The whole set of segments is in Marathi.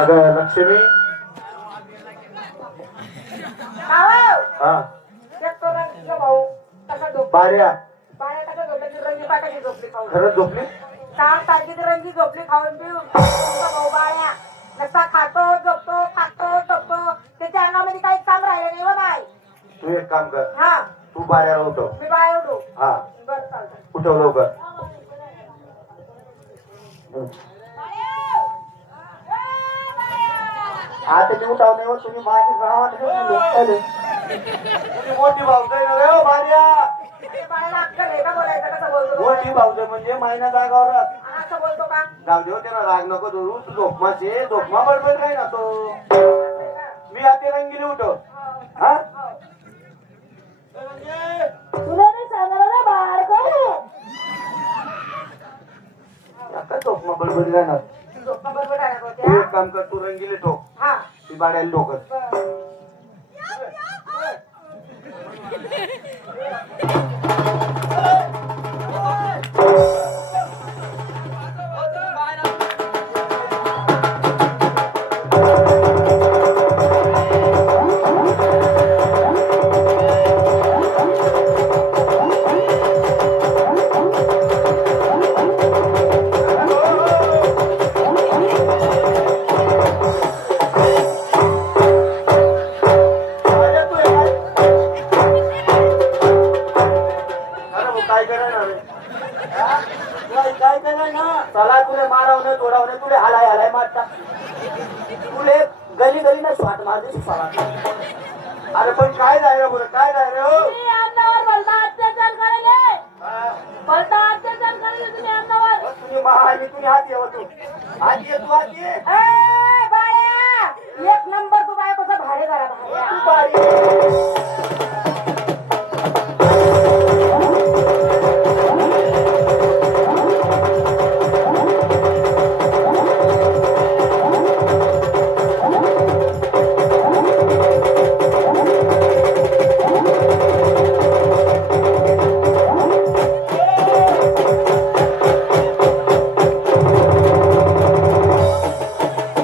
अगं लक्ष्मी हा बाऱ्या खरंच झोपली 4 तारखेची रंगी झोपली खाऊन पिऊन भाऊ बाळ्या नसता खातो झोपतो झोपतो त्याच्या अंगामध्ये काही काम राहिलं नाही हो बाय. तू एक काम कर हा तू बाऱ्याला उठव मी बाय उठू हा बरं चालतं उठव लवकर आता मी उठाव नाही तुम्ही माझी गावात मोठी भाऊजाई ना रे ओ बाऱ्या बाळाला अक्कल आहे का बोलायचं कसं बोलतो मोठी भाऊजाई म्हणजे महिना जागावर राहत. असं बोलतो का जाऊ दे त्याला राग नको धरू तू झोपमाचे झोपमा बडबड काय ना तो मी आता रंगीने उठव हा तुला नाही सांगणार ना बाळ करू आता झोपमा बडबड काय ना झोपा बरोबर आहे ना तू एक काम कर तू रंगीले ठोक हा ती बाड्याला ठोकत चला तुले मारवणे तोडवणे तुले हलाय हलाय मारता तुले गली गली ना स्वाद मारते स्वाद अरे पण काय जाय रे बोल काय जाय रे हो तुम्ही अन्नावर बोलता अत्याचार करायले हा? बोलता अत्याचार करायले तुम्ही अन्नावर बस तुम्ही महानी तुम्ही हात येव तू हात ये तू हात ये ए बाळ्या एक नंबर तू बायकोचा भाडे करा भाड्या तू बारी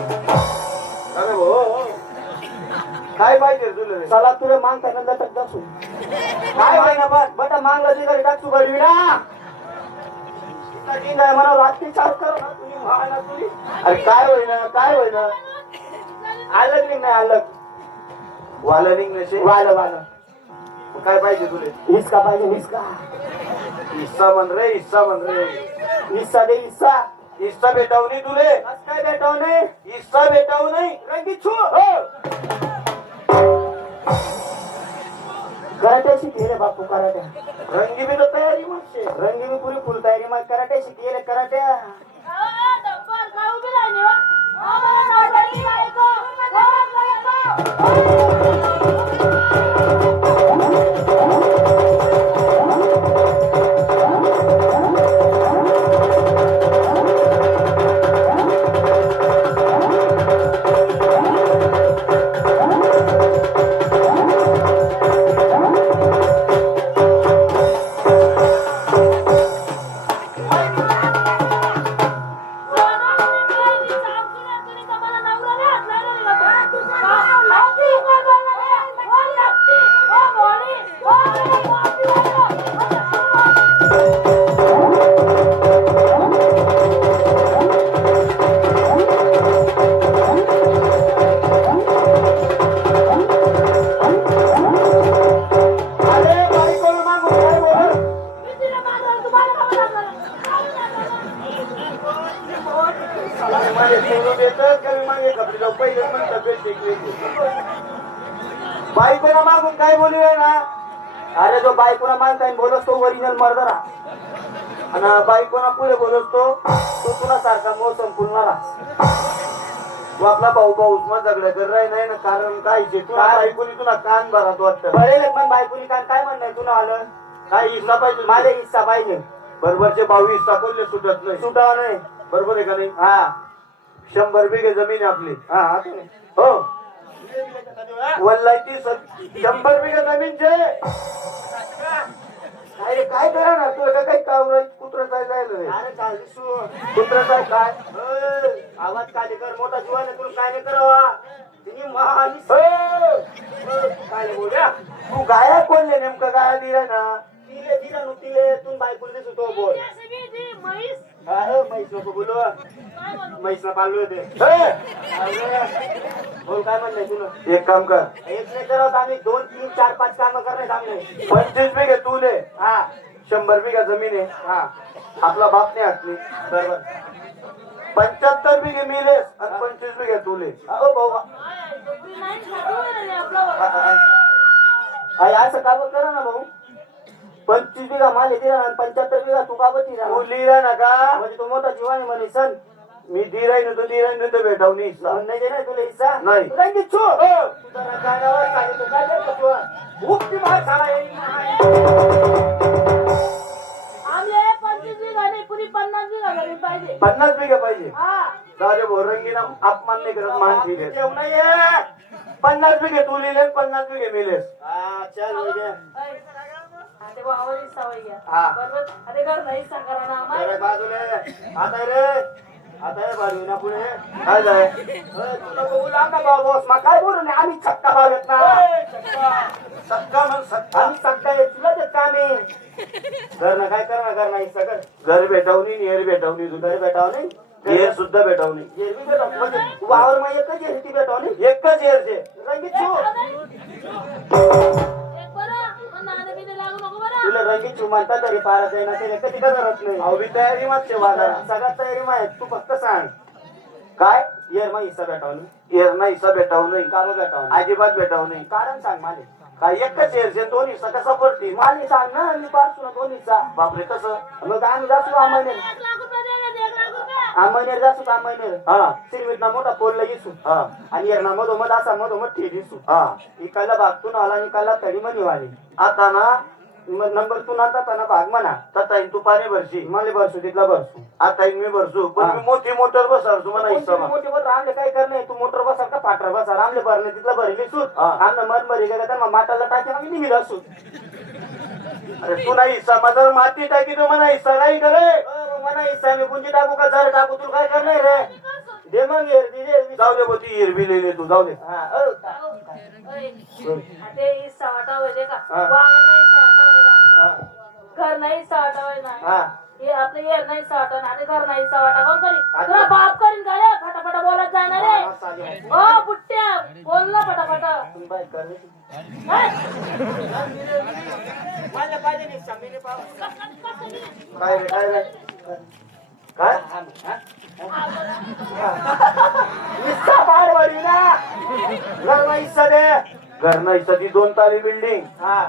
अरे भाऊ काय पाहिजे तुला रे? चला तुले मांगता नंतर तक दासू काय होईना पण बटा मांगला जी टाकू गडवी ना नाही म्हणा रात्री चालू कर ना तुम्ही महाना तुम्ही अरे काय होईना आलं की नाही आलं वाला निघ नशे वालं वालं काय पाहिजे तुले हिसका पाहिजे हिसका हिस्सा म्हण रे हिस्सा म्हण रे हिस्सा दे हिस्सा हिस्सा भेटावू नाही तुले कसं काय भेटाव नाही हिस्सा भेटावू नाही रंगी छू हो कराटे शिकले रे बापू कराटे रंगी बी तर तयारी म्हणते रंगी मी पुरी फुल तयारी मग कराटे शिकले कराटे डंपर खाऊ बी लागली हो मला नवरी बायको बायकोला मागून काय बोलू ना अरे जो बायकोला मागताय बोलत तो ओरिजिनल मर्दरा आणि बायकोला पुढे बोलत तो तुला सारखा मोह संपूर्णारा तू आपला भाऊ भाऊ उस्मान झगडा कर राही नाही ना कारण काय तुला बायकोनी तुला कान भरात वाटतं बरे पण बायकोनी काय म्हणणं तुला आलं काय हिस्सा पाहिजे माझा हिस्सा पाहिजे बरोबरचे 22 हिस्सा कोणले सुटत नाही सुटावा नाही बरोबर आहे का नाही हा 100 बिघे जमीन आहे आपली हा आता नाही हो वल्लायची 100 बिघा जमीन छे काय करा ना तुला काही काम कुत्र जायला रे अरे चाल दिसू कुत्र जाय काय आवाज काय कर मोठा जीवन तुला काय नाही करावा तिने महानी काय बोलया तू गाया कोणले नेमकं गाया दिला ना तिले दिला नु तिले तू बायकोला दिसू तो बोल अरे म्हैस नको बोलू म्हैसला पाळलो होते बोल काय म्हणलंय तुला एक काम कर एक नाही करत आम्ही 2 3 4 5 काम करणे थांबले 25 बिघे तुले हा 100 बिघा जमीन आहे हा आपला बाप नाही हातली बरोबर 75 बिघे मिलेस आणि 25 बिघे तुले अहो भाऊ आई असं का करा ना भाऊ 25 बिघा माल येते ना 75 बिघा तू का बती तू लिहिला ना का म्हणजे तो मोठा जीवानी म्हणे सण मी दिराई नव्हतं भेटावनी नाही दे नाही तुला हिस्सा नाही. रंगी छो तू जरा गाण्यावर सांगितलं काय करतो तू मुक्ती मार झाला आमले 25 बिघा नाही पुरी 50 बिघा जमीन पाहिजे 50 बिघे पाहिजे हा राजे भोरंगीना अपमान नाही करत मान ठीक आहे जेवण नाहीये 50 बिघे तू लिहिले 50 बिघे मिलेस हा चल हो गया ते वावरी सवय घ्या हा. बरोबर अरे घर नाही सांगा ना आम्हाला अरे बाजूले आता रे आता हे बाजू ना पुढे काय जाय तू नको बोलू आमका भाऊ बॉस मा काय बोलू नाही आम्ही छक्का भाव येत ना सक्का म्हण सक्का आम्ही छक्का येत तुला देत का आम्ही घर ना काय कर ना घर नाही सगळं घर भेटावनी नेर भेटावनी तू घर भेटाव नाही हेर सुद्धा भेटावनी एरवी भेटाव म्हणजे वावर मा एकच एरवी भेटाव नाही एकच हेरचे रंगीत छू एक बरं पण नाणे बिने लागू नको बरं तुला रंगीत छू म्हणता तरी पारत आहे ना ते कधी करत नाही अवधी तयारी मागचे वागा सगळ्यात तयारी माहित तू फक्त सांग काय येर मा हिस्सा भेटाव नाही हेर नाही हिस्सा भेटाव नाही काम भेटाव नाही अजिबात भेटाव नाही कारण सांग माले काय एकच हेरचे दोन हिस्सा कसा पडतील माले सांग ना मी पारसू ना दोन्हीचा बापरे कसं मग आम्ही जातो आम्हाला 1 लाख रुपये दे 1 लाख रुपये आम्हाला जातो आम्हाला हा सिरवीटना मोठा पोल येसू हा आणि येरणा मधोमध असा मधोमध ठे दिसू हा इकायला भागतून आला आणि इकायला तडी मनी वाली आता ना मग नंबर तू नंतर त्यांना भाग म्हणा तता तू पाणी भरशी मला बरसू तिथला बरसू आता मी भरसू पण हा. मी मोठी मोटर बसणार तुम्हाला हिस्सा मा. मोठे बस रामले काय करणे तू मोटर बसाल का फाटर बसा रामले भरणे तिथला भरली सूट हा. आमना मन भरी गेला तर माटाला टाकी आम्ही निघिला सूट अरे तू नाही हिस्सा माझा माती टाकी तो मला हिस्सा नाही करे म्हणा हिस्सा मी गुंजी टाकू का जर टाकू तुला काय करणार रे दे मग येर दे जाऊ दे बोती हिरवी लिहिली तू जाऊ दे हा ते हिस्सा वाटावं दे का हा. वावर नाही साठावं हा. ना घर नाही साठावं ना हा हे आपलं येर नाही साठवण आणि घर नाही साठा कोण करीन आता- तुला बाप करीन का रे फटाफट बोलत जाणार रे हा, चालेल. ओ बुट्ट्या बोल ना फटाफट तुम्ही बाय करणे काय? मला पाहिजे नाही समीने पाव काय रे, काय रे? काय हिस्सा पाडवाडी ना घरला हिस्सा दे घर नाही सदी 2 ताली बिल्डिंग हा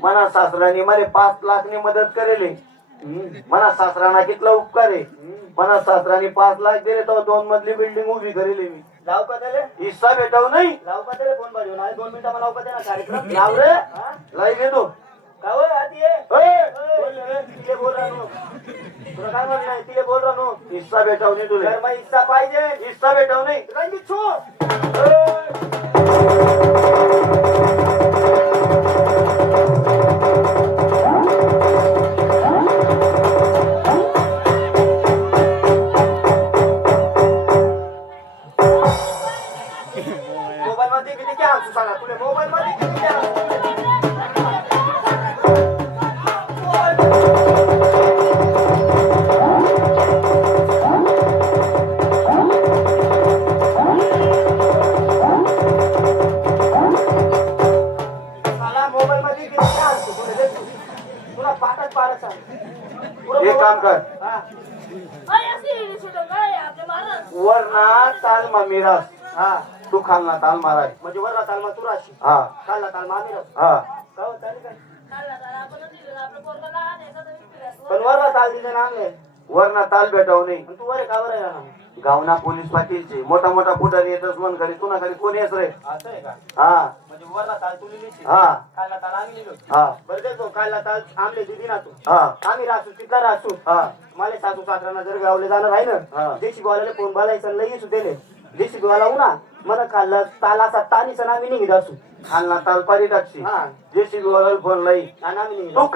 मना सासराने मारे 5 लाखनी मदत करेले मना सासराना कितला उपकार आहे मना सासराने 5 लाख दिले तर 2 मजली बिल्डिंग उभी करेली मी लाव का त्याले हिस्सा भेटाव नाही लाव का त्याले फोन पाडून आज 2 मिनिटं मला लाव का त्याला कार्यक्रम लाव रे हा? लाई घेतो का होय आधी ये ए, बोल रे तिले बोल राहू तुला काय म्हणणं आहे तिले बोल राहू हिस्सा भेटाव नाही तुला घर हिस्सा पाहिजे हिस्सा भेटाव नाही रंगीत छू मोबाईल मध्ये किती काय हसू सांगा तुला मोबाईल मध्ये किती काय हसू? मला मोबाईल मध्ये किती काय हसू तुला दे तू. तुला पाठात पाडत सांग पुरं एक काम कर हा. अय, अशी सुटून काय आपले महाराज वरना ताल मिरास हा तू खालना ताल माराय म्हणजे वरला तालमा तू राशी हा खाल्ला तालमा आम्ही राहू. हा का हो, चालेल काय? खाल्ला तर आपणच दिलं आपलं पोरगं लहान आहे का तर विचारायचं. पण वरला ताल दिलं ना आम्ही वरना ताल भेटाव नाही पण तू वर का बरं आहे ना गावना पोलीस पाटीलचे मोठा मोठा फुटाने येतच मन घरी तुना घरी कोणी येस रे असं आहे का हा म्हणजे वरला ताल तू लिहिली हा खाल्ला ताल आम्ही लिहिलो हा बरं देखो खाल्ला ताल आमले दिदी ना तू हा आम्ही राहतो तिथला राहतो हा मला सासू सासऱ्यांना जर गावले जाणार आहे हा. ना देशी बोलायला फोन बोलायचं लई सुटेले जेसीबी वाला उन्हा मला खाल्लं ताल असा तानीचा नामी निघत असू खालना तालपारी टाकशी हा जेसीबी वाला फोन लाई नामी निघत तू